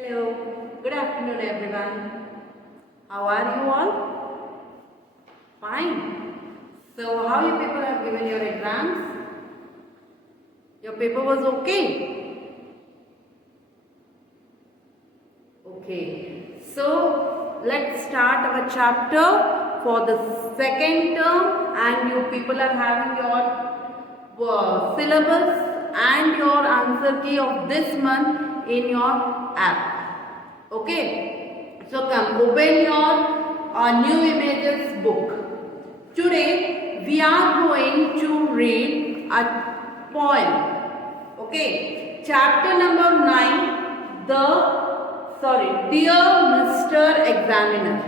Hello, good afternoon everyone. How are you all? Fine. So how you people have given your exams? Your paper was okay? Okay. So let's start our chapter for the second term, and you people are having your syllabus and your answer key of this month in your app. Okay. So come open your new images book. Today we are going to read a poem. Okay. Chapter number 9. Dear Mr. Examiner.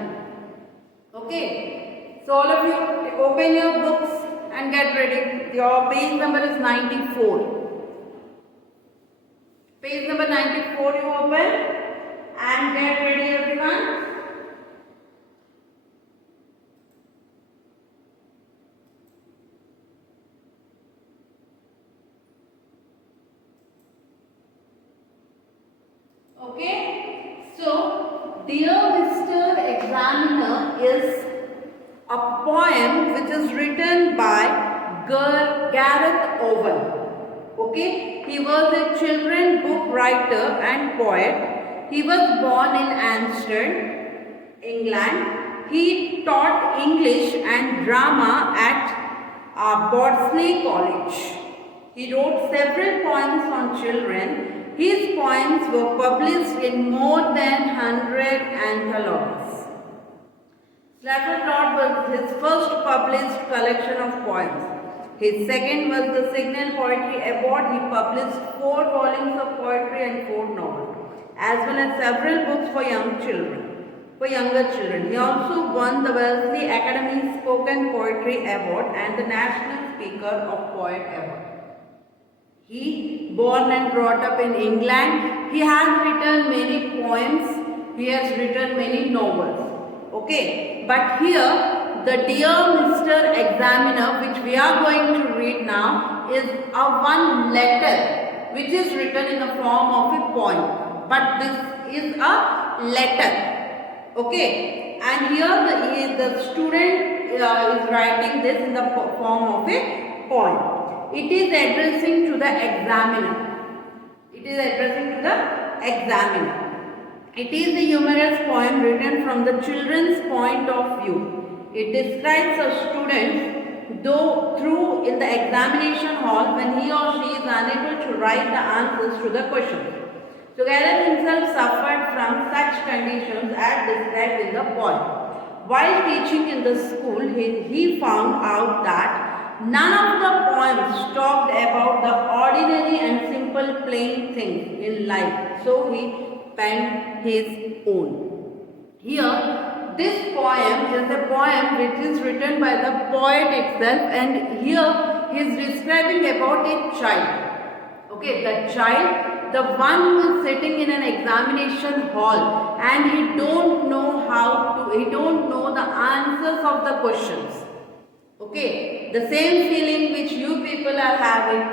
Okay. So all of you open your books and get ready. Your page number is 94. Page number 94 you open and get ready everyone. Okay. So, Dear Mr. Examiner is a poem which is written by Gareth Owen. Okay. He was a children's book writer and poet. He was born in Amsterdam, England. He taught English and drama at Bardsley College. He wrote several poems on children. His poems were published in more than 100 anthologies. Slater Rod was his first published collection of poems. His second was the Signal Poetry Award. He published 4 volumes of poetry and 4 novels, as well as several books for younger children. He also won the Wellesley Academy Spoken Poetry Award and the National Speaker of Poet Award. He born and brought up in England. He has written many poems. He has written many novels. Okay. But here the Dear Mr. Examiner, which we are going to read now, is a one letter which is written in the form of a poem. But this is a letter. Okay. And here the student is writing this in the form of a poem. It is addressing to the examiner. It is addressing to the examiner. It is a humorous poem written from the children's point of view. It describes a student through in the examination hall when he or she is unable to write the answers to the questions. So Gareth himself suffered from such conditions as described in the poem. While teaching in the school, he found out that none of the poems talked about the ordinary and simple plain things in life. So he penned his own. Here, this poem is a poem which is written by the poet itself, and here he is describing about a child. Okay, the child, the one who is sitting in an examination hall and he don't know the answers of the questions. Okay, the same feeling which you people are having.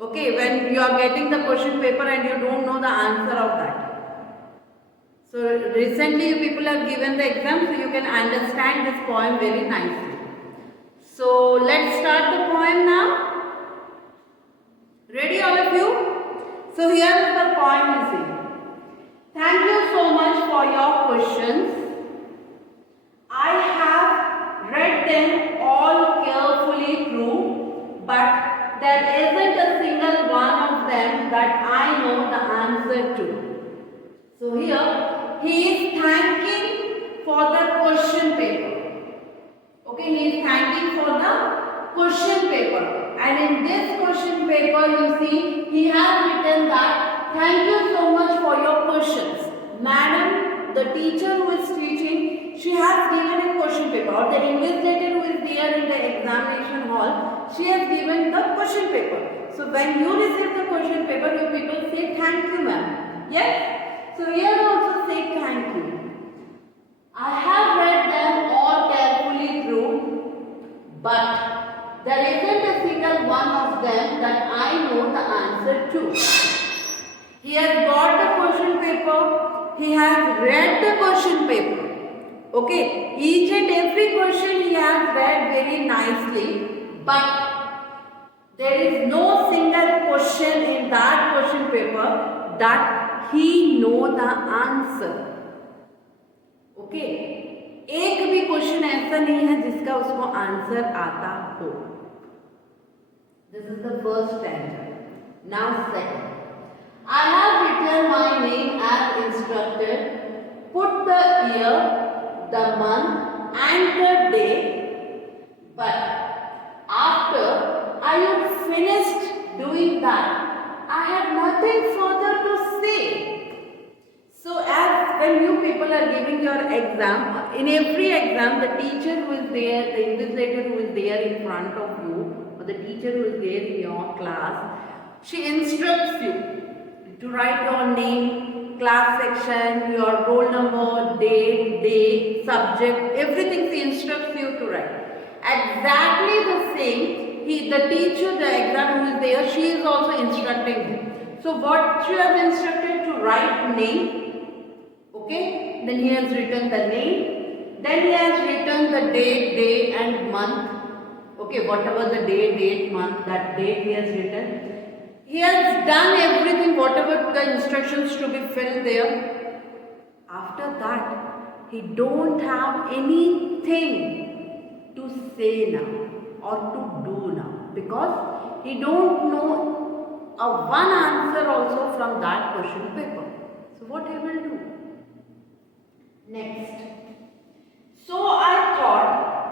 Okay, when you are getting the question paper and you don't know the answer of that. So recently you people have given the exam, so you can understand this poem very nicely. So let's start the poem now. Ready all of you? So here is the poem you see. Thank you so much for your questions. I have read them all carefully through, but there isn't a single one of them that I know the answer to. So here he is thanking for the question paper. Okay, he is thanking for the question paper. And in this question paper you see he has written that thank you so much for your questions. Madam, the teacher who is teaching, she has given a question paper, or the invigilator who is there in the examination hall, she has given the question paper. So when you receive the question paper, you people say thank you ma'am. Yes? So here also say thank you. I have read them all carefully through, but there isn't a single one of them that I know the answer to. He has got the question paper paper, he has read the question paper. Okay, each and every question he has read very nicely, but there is no single question in that question paper that he know the answer. Okay, एक भी question ऐसा नहीं है जिसका उसको answer आता हो. This is the first stanza. Now second. I have written my name as instructed. Put the year, the month and the day. But after I had finished doing that, I had nothing further to say. So as when you people are giving your exam, in every exam the teacher who is there, the invigilator who is there in front of you, or the teacher who is there in your class, she instructs you to write your name, class section, your roll number, date, day, subject, everything she instructs you to write. Exactly the same, the teacher, the exam who is there, she is also instructing you. So what she has instructed to write name, okay, then he has written the name, then he has written the date, day and month, okay, whatever the day, date, month, that date he has written. He has done everything, whatever the instructions to be filled there. After that, he don't have anything to say now or to do now, because he don't know one answer also from that question paper. So what he will do? Next. So I thought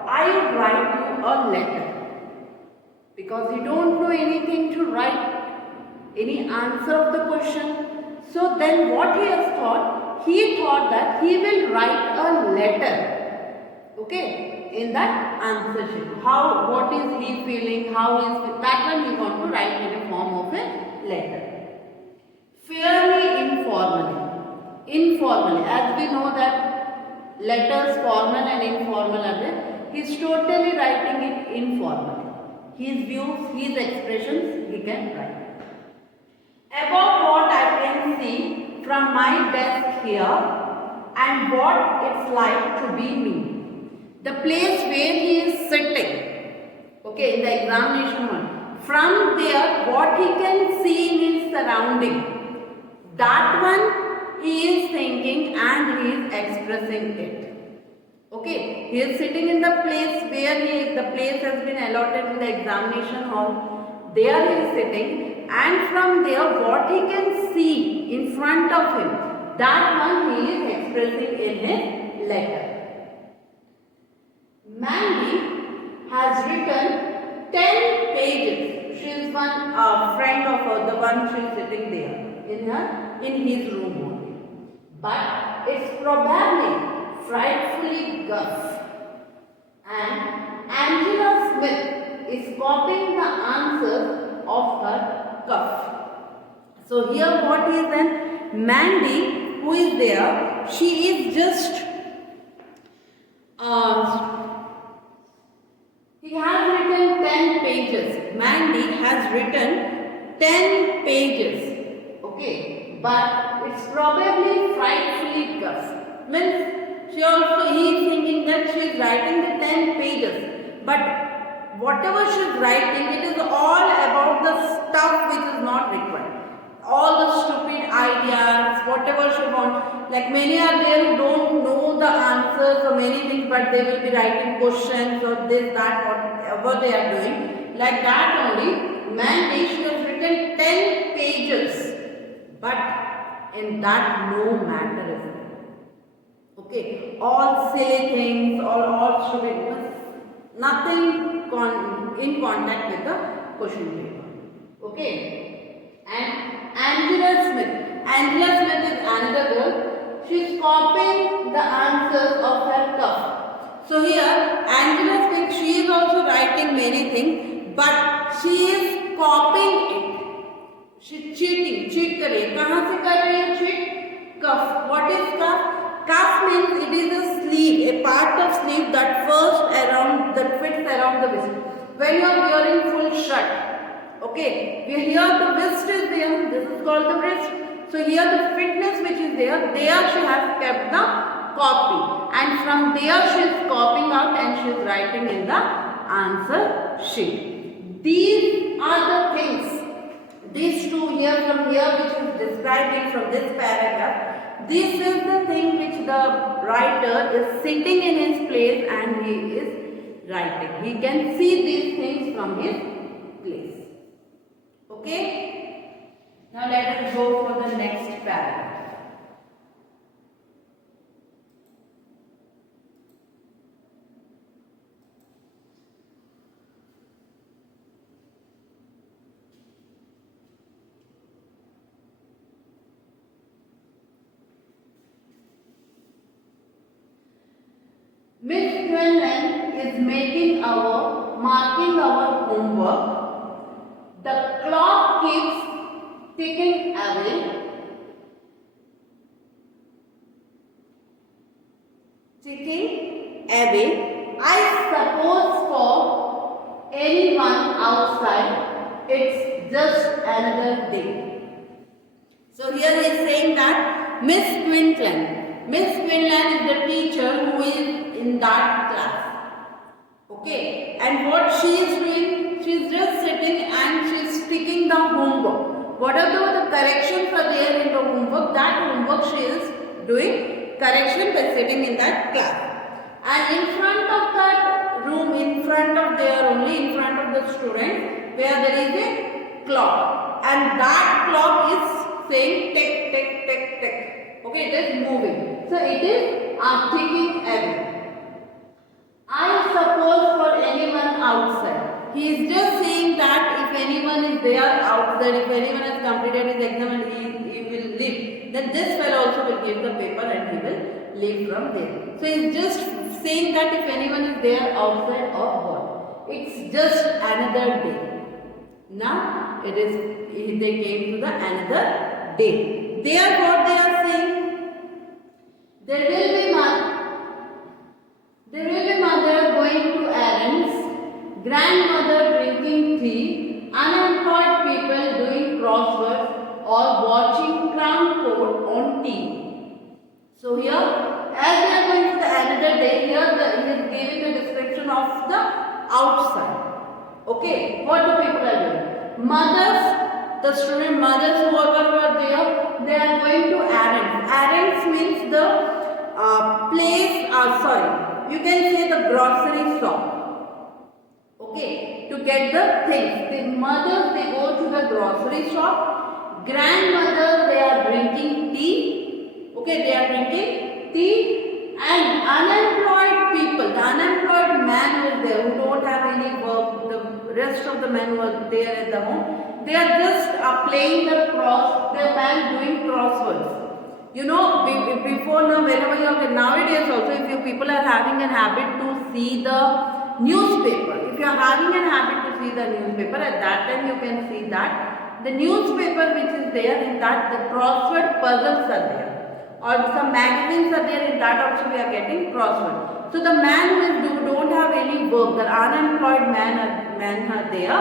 I would write you a letter, because he don't know anything to write, any answer of the question. So then what he has thought? He thought that he will write a letter, okay, in that answer sheet. How, what is he feeling, how is, that one he want to write in a form of a letter. Fairly informally. Informally, as we know that letters formal and informal are there, he is totally writing it informally. His views, his expressions, he can write. About what I can see from my desk here and what it's like to be me. The place where he is sitting, okay, in the examination hall. From there, what he can see in his surrounding, that one he is thinking and he is expressing it. Okay, he is sitting in the place where the place has been allotted in the examination hall. There he is sitting. And from there, what he can see in front of him, that one he is expressing in his letter. Mandy has written 10 pages. She is one friend of her, the one she is sitting there in his room only. But it's probably frightfully Gus. And Angela Smith is copying the answers of her cuff. So here what is then? Mandy, who is there, she is just he has written 10 pages. Mandy has written 10 pages. Okay, but it's probably frightfully Gus. Means he is thinking that she is writing the 10 pages, but whatever she is writing, it is all about the stuff which is not required. All the stupid ideas, whatever she wants. Like many are there who don't know the answers or many things, but they will be writing questions or this, that, whatever they are doing. Like that only, Mandy, she has written 10 pages. But in that no matter is there. Okay, all silly things, all stupid, nothing in contact with the question paper. Okay, and Angela Smith is another girl. She is copying the answers of her cuff. So here Angela Smith, she is also writing many things, but she is copying it. She cheat कर रही है. कहाँ से कर रही है cheat? Cuff. What is cuff? Cuff means it is a sleeve, a part of sleeve that fits around the wrist. When you are wearing full shirt, okay, here the wrist is there. This is called the wrist. So here the fitness which is there she has kept the copy, and from there she is copying out and she is writing in the answer sheet. These are the things, these two here from here which is describing from this paragraph. This is the thing which the writer is sitting in his place and he is writing. He can see these things from his place. Okay? Now let us go for the next paragraph. Miss Quinlan is marking our homework. The clock keeps ticking away. I suppose for anyone outside, it's just another day. So here he is saying that Miss Quinlan is the teacher who is in that class. Okay, and what she is doing, she is just sitting and she is sticking the homework. Whatever the corrections are there in the homework, that homework she is doing correction by sitting in that class. And in front of that room, in front of the students, where there is a clock, and that clock is saying tick, tick, tick, tick. Okay, it is moving. So it is ticking away. I suppose for anyone outside. He is just saying that if anyone is there outside, if anyone has completed his exam and he will leave, then this fellow also will give the paper and he will leave from there. So he is just saying that if anyone is there outside or what. It's just another day. Now it is, they came to the another day. There what they are saying? There will be mother going to errands, grandmother drinking tea, unemployed people doing crosswords or watching Crown Court on TV. So here, as we are going to the another day, here he is giving the description of the outside. Okay, what the people are doing? Mothers, the student mothers who are there, they are going to errands. Errands means the you can say the grocery shop. Okay, to get the things. The mothers, they go to the grocery shop. Grandmothers, they are drinking tea. Okay, they are drinking tea. And unemployed people, the unemployed man who is there, who don't have any work, the rest of the men who are there at the home, they are just playing the man doing crosswords. You know, before now, whenever you are, nowadays also, if you people are having a habit to see the newspaper, if you are having a habit to see the newspaper, at that time you can see that the newspaper which is there, in that the crossword puzzles are there, or some magazines are there, in that also we are getting crossword. So the man who don't have any work, the unemployed man are there,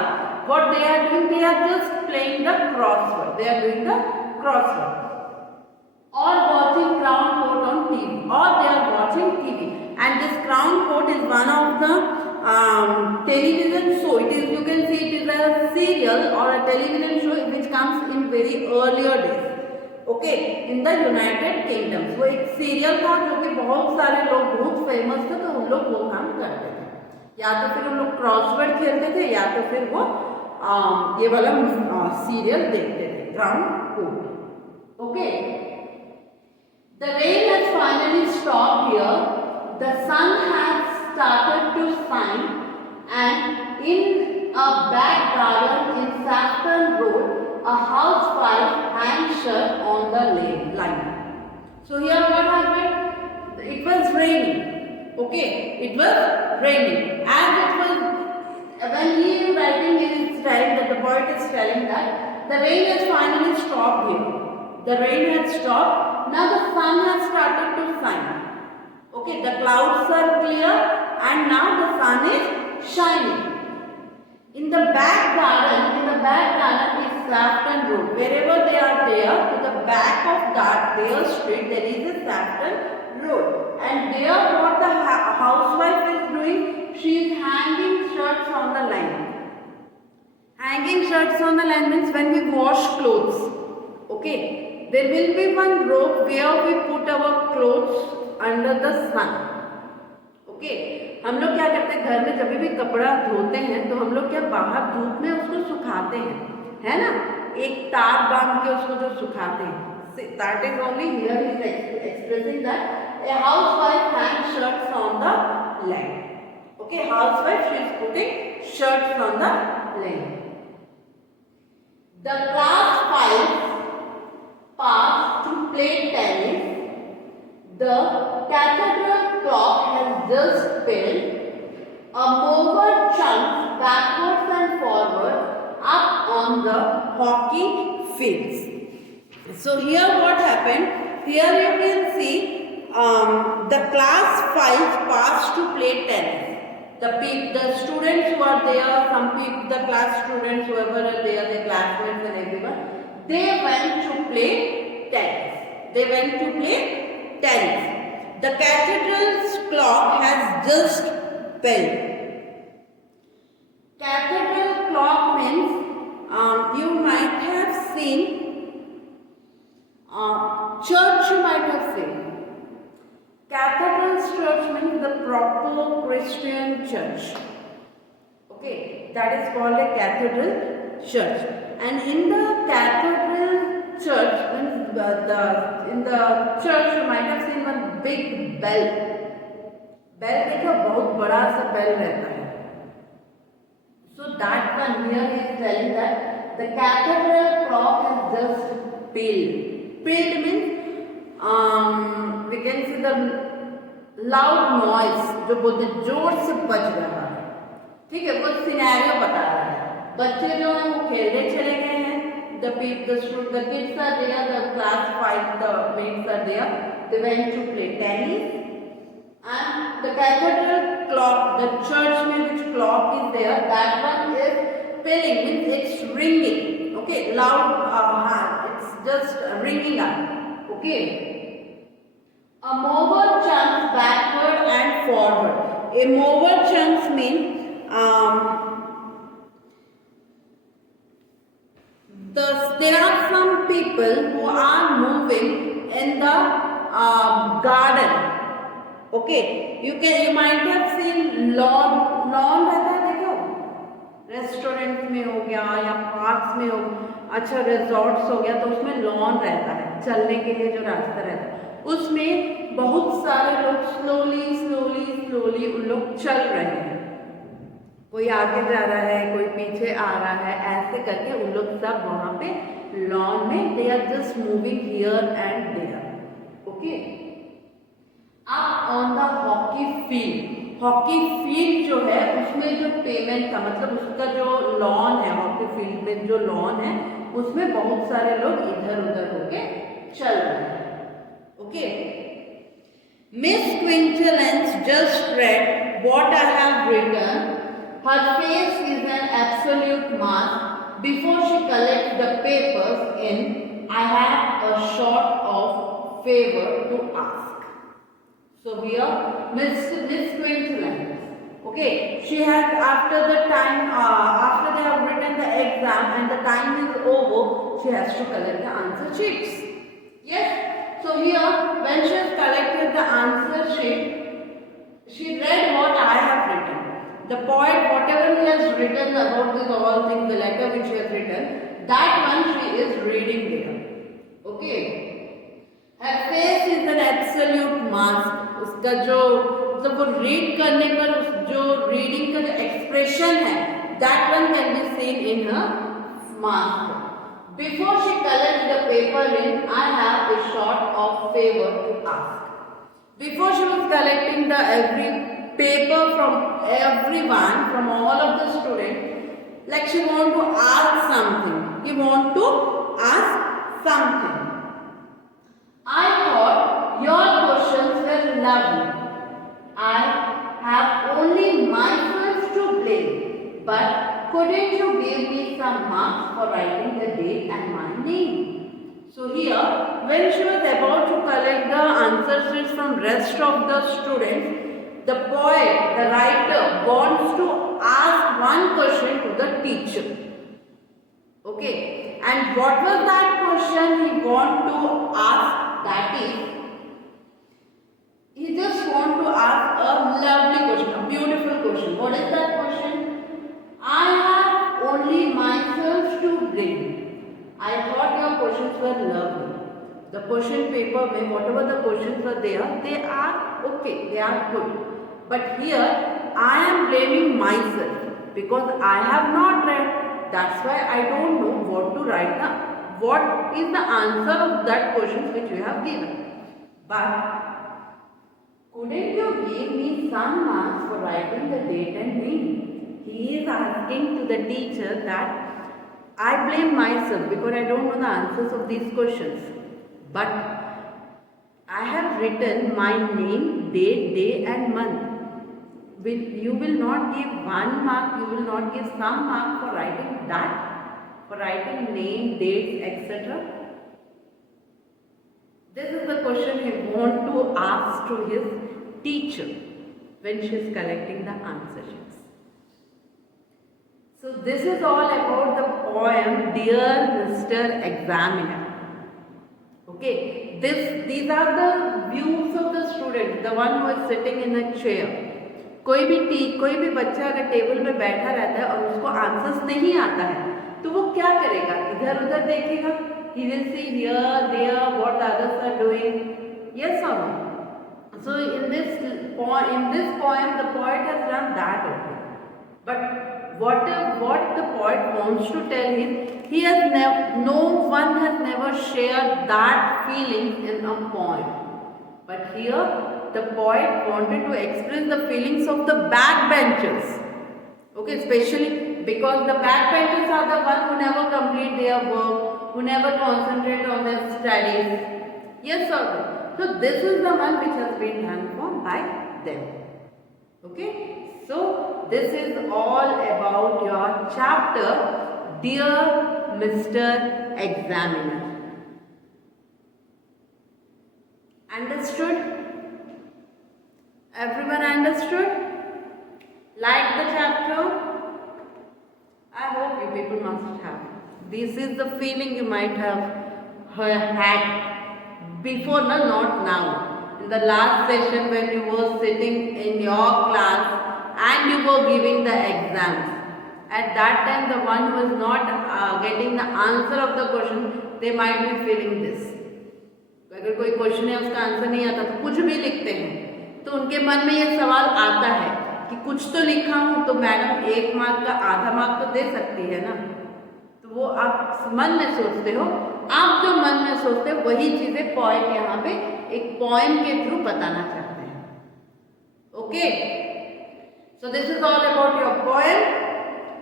what they are doing, they are just playing the crossword, they are doing the crossword. Or watching Crown Court on TV, or they are watching TV. And this Crown Court is one of the television show. It is, you can see it is a serial or a television show which comes in very earlier days. Okay, in the United Kingdom. So एक serial था जो कि बहुत सारे लोग बहुत famous थे, तो उन लोग वो काम करते थे. या तो फिर उन लोग crossword खेलते थे, या तो फिर वो ये वाला serial देखते थे, Crown Court. Okay. The rain has finally stopped here. The sun has started to shine, and in a back garden in Safton Road, a housewife hangs shirt on the line. So here what happened? It was raining. Okay, it was raining. As it was, when he is writing, he is telling that the poet is telling that the rain has finally stopped here. The rain has stopped. Now the sun has started to shine. Okay, the clouds are clear and now the sun is shining. In the back garden is Safton Road. Wherever they are there, to the back of that their street, there is a Safton Road. And there, what the housewife is doing, she is hanging shirts on the line. Hanging shirts on the line means when we wash clothes. Okay, there will be one rope where we put our clothes under the sun. Okay हम लोग क्या करते हैं, घर में जब भी कपड़ा धोते हैं तो हम लोग क्या बाहर धूप में उसको सुखाते हैं, है ना, एक तार बांध के उसको जो सुखाते हैं. That is only here he is expressing that A housewife Hanks shirts on the line. Okay, housewife she is putting shirts on the line. The class 5 passed to play tennis. The cathedral clock has just belled. A mover chunks backwards and forwards up on the hockey fields. So here what happened? Here you can see the class 5 passed to play tennis. The students who are there, some people, the class students, whoever are there, the classmates and everyone, they went to play tennis. They went to play tennis. The cathedral's clock has just belled. Cathedral clock means you might have seen church. You might have seen cathedral church means the proper Christian church. Okay, that is called a cathedral church. And in the cathedral church, in the church you might have seen one big bell. Bell देखो बहुत बड़ा सा bell रहता है. So that one here is telling that the cathedral clock has just pealed. Pealed means we can see the loud noise जो बहुत जोर से बज रहा है. ठीक है, वो सिनेरियो बता रहा है. बच्चे जो हैं वो खेलने चले गए हैं. The kids are there, the class 5, the mates are there. They went to play tennis. And the cathedral clock, the church में which clock is there, that one is pealing, means it's ringing. Okay, loud, it's just ringing up. Okay. A mover chunks backward and forward. A mover chunks means there are some people who are moving in the garden. Okay, you might have seen lawn रहता है, देखो restaurant में हो गया या parks में हो, अच्छा रिजॉर्ट्स हो गया, तो उसमें लॉन रहता है, चलने के लिए जो रास्ता रहता है, उसमें बहुत सारे लोग स्लोली उन लोग चल रहे हैं. कोई आगे जा रहा है, कोई पीछे आ रहा है, ऐसे करके उन लोग सब वहां पे लॉन में they are just moving here and there. Okay, अब on the hockey field. Hockey field जो है उसमें जो पेमेंट था, मतलब उसका जो लॉन है, हॉकी फील्ड में जो लॉन है उसमें बहुत सारे लोग इधर उधर होके चल रहे हैं. ओके, मिस क्विंटलेंस just read what I have written. Her face is an absolute mask. Before she collects the papers in, I have a sort of favor to ask. So here, Miss Quintulan. Okay, she has after the time, after they have written the exam and the time is over, she has to collect the answer sheets. Yes. So here, when she has collected the answer sheet, she read what I have written. The poet, whatever he has written about this all things, the letter which he has written, that one she is reading there. Okay. Her face is an absolute mask. उसका जो मतलब वो read करने पर उस जो reading का जो expression है, that one can be seen in her mask. Before she collects the paper in, I have a sort of favor to ask. Before she was collecting the every paper from everyone, from all of the students, like she want to ask something. You want to ask something. I thought your questions were lovely. I have only myself to blame, but couldn't you give me some marks for writing the and my name. So here, when she was about to collect the answer sheets from rest of the students, the poet, the writer, wants to ask one question to the teacher. Okay, and what was that question he want to ask? That is, he just want to ask a lovely question, a beautiful question. What is that question? I have only myself to blame. I thought your questions were lovely. The question paper, whatever the questions were there, they are okay, they are good. But here, I am blaming myself because I have not read. That's why I don't know what to write down. What is the answer of that question which you have given? But couldn't you give me some marks for writing the date and name? He is asking to the teacher that I blame myself because I don't know the answers of these questions. But I have written my name, date, day and month. You will not give 1 mark, you will not give some mark for writing that, for writing name, dates, etc. This is the question he wants to ask to his teacher when she is collecting the answer sheets. So this is all about the poem Dear Mr. Examiner. Okay, these are the views of the student, the one who is sitting in a chair. कोई भी बच्चा अगर table पे बैठा रहता है और उसको आंसर्स नहीं आता है तो वो क्या करेगा? इधर उधर देखेगा. He will see here, there, what the others are doing. Yes or no? So in this poem, the poet has done that only. But what the poet wants to tell is, no one has never shared that feeling in a poem. But here, the poet wanted to express the feelings of the backbenchers. Okay, especially because the backbenchers are the ones who never complete their work, who never concentrate on their studies. Yes or no? So this is the one which has been done for by them. Okay, so this is all about your chapter, Dear Mr. Examiner. Understood? Everyone understood? Like the chapter? I hope you people must have. This is the feeling you might have had before, no, not now. In the last session when you were sitting in your class and you were giving the exams. At that time the one who is not getting the answer of the question, they might be feeling this. अगर कोई question है उसका answer नहीं आता तो कुछ भी लिखते हैं तो उनके मन में ये सवाल आता है कि कुछ तो लिखा हूँ तो मैडम 1 मार्क का आधा मार्क तो दे सकती है ना. तो वो आप मन में सोचते हो. आप जो मन में सोचते हो वही चीजें पोएट यहाँ पे एक पोएम के थ्रू बताना चाहते हैं. Okay, so this is all about your poem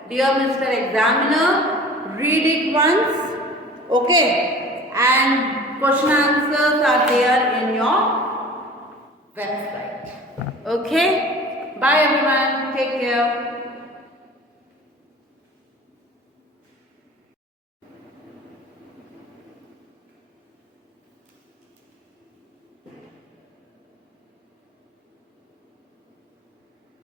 dear mister examiner. Read it once. Okay, and question answers are there in your website. Okay, bye everyone, take care.